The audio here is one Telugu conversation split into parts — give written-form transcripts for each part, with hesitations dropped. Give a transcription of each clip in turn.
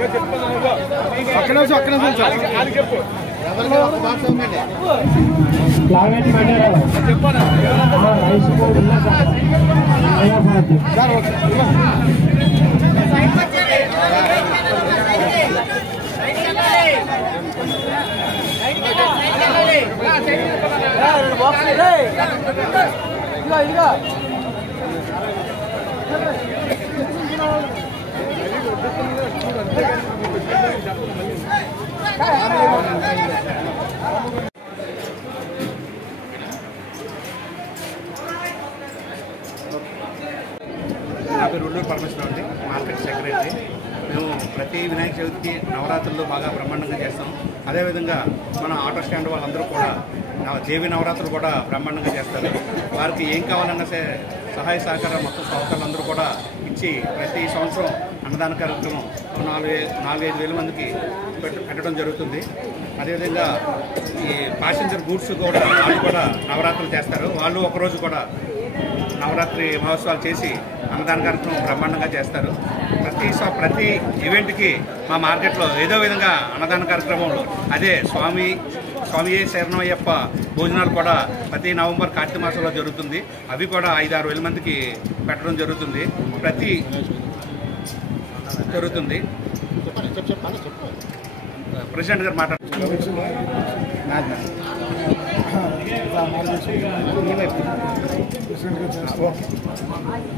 నా పేరు ఉల్లూరు పరమేశ్వరరావు అండి, మార్కెట్ సెక్రటరీ. మేము ప్రతి వినాయక చవితికి నవరాత్రుల్లో బాగా బ్రహ్మాండంగా చేస్తాం. అదేవిధంగా మన ఆటో స్టాండ్ వాళ్ళందరూ కూడా దేవి నవరాత్రులు కూడా బ్రహ్మాండంగా చేస్తారు. వారికి ఏం కావాలన్నా సహాయ సహకారం మొత్తం సంస్థలందరూ కూడా ఇచ్చి ప్రతి సంవత్సరం అన్నదాన కార్యక్రమం 4-5 వేల మందికి పెట్టడం జరుగుతుంది. అదేవిధంగా ఈ ప్యాసింజర్ గూడ్స్ కూడా వాళ్ళు కూడా నవరాత్రులు చేస్తారు. వాళ్ళు ఒకరోజు కూడా నవరాత్రి మహోత్సవాలు చేసి అన్నదాన కార్యక్రమం బ్రహ్మాండంగా చేస్తారు. ప్రతి ఈవెంట్కి మా మార్కెట్లో ఏదో విధంగా అన్నదాన కార్యక్రమంలో అదే స్వామియే శరణమయ్యప్ప భోజనాలు కూడా ప్రతి నవంబర్ కార్తీక మాసంలో జరుగుతుంది. అవి కూడా 5-6 వేల మందికి పెట్టడం జరుగుతుంది. ప్రెసిడెంట్ గారు మాట్లాడుతున్నారు.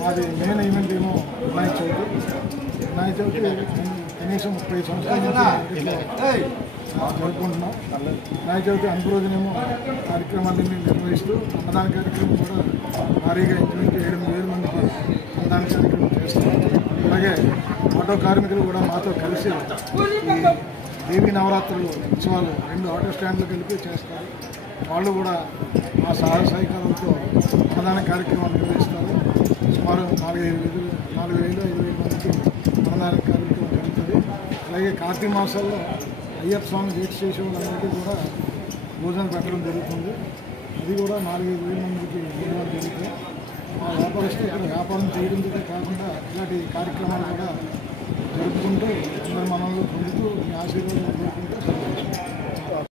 మాది మెయిన్ ఈవెంట్ ఏమో వినాయక చవితి కనీసం 30 సంవత్సరాల నుంచి జరుపుకుంటున్నాం. వినాయక చవితి అనుకు రోజునేమో కార్యక్రమాలన్నీ నిర్వహిస్తూ అన్నదాన కార్యక్రమం కూడా భారీగా ఇంచుమించు 7,000 మందికి అన్నదాన కార్యక్రమం చేస్తున్నాం. అలాగే ఆటో కార్మికులు కూడా మాతో కలిసి ఈ దేవి నవరాత్రులు ఉత్సవాలు 2 ఆటో స్టాండ్లు కలిపి చేస్తారు. వాళ్ళు కూడా మా సహాయ సహకారంతో అన్నదాన కార్యక్రమాలు నిర్వహిస్తారు. సుమారు 4,000-5,000 మందికి అన్నదాన కార్యక్రమం జరుగుతుంది. అలాగే కార్తీక మాసాల్లో అయ్యప్ప స్వామి దీక్ష చేసే వాళ్ళందరికీ కూడా భోజనం పెట్టడం జరుగుతుంది. అది కూడా 4,000-5,000 మందికి భోజనాలు జరుగుతాయి. మా వ్యాపారస్తులు ఇక్కడ వ్యాపారం చేయడంతో కాకుండా ఇలాంటి కార్యక్రమాలు కూడా జరుపుకుంటూ అందరి మనల్ని పొందుతూ మీ ఆశీర్వాదాలు జరుపుకుంటూ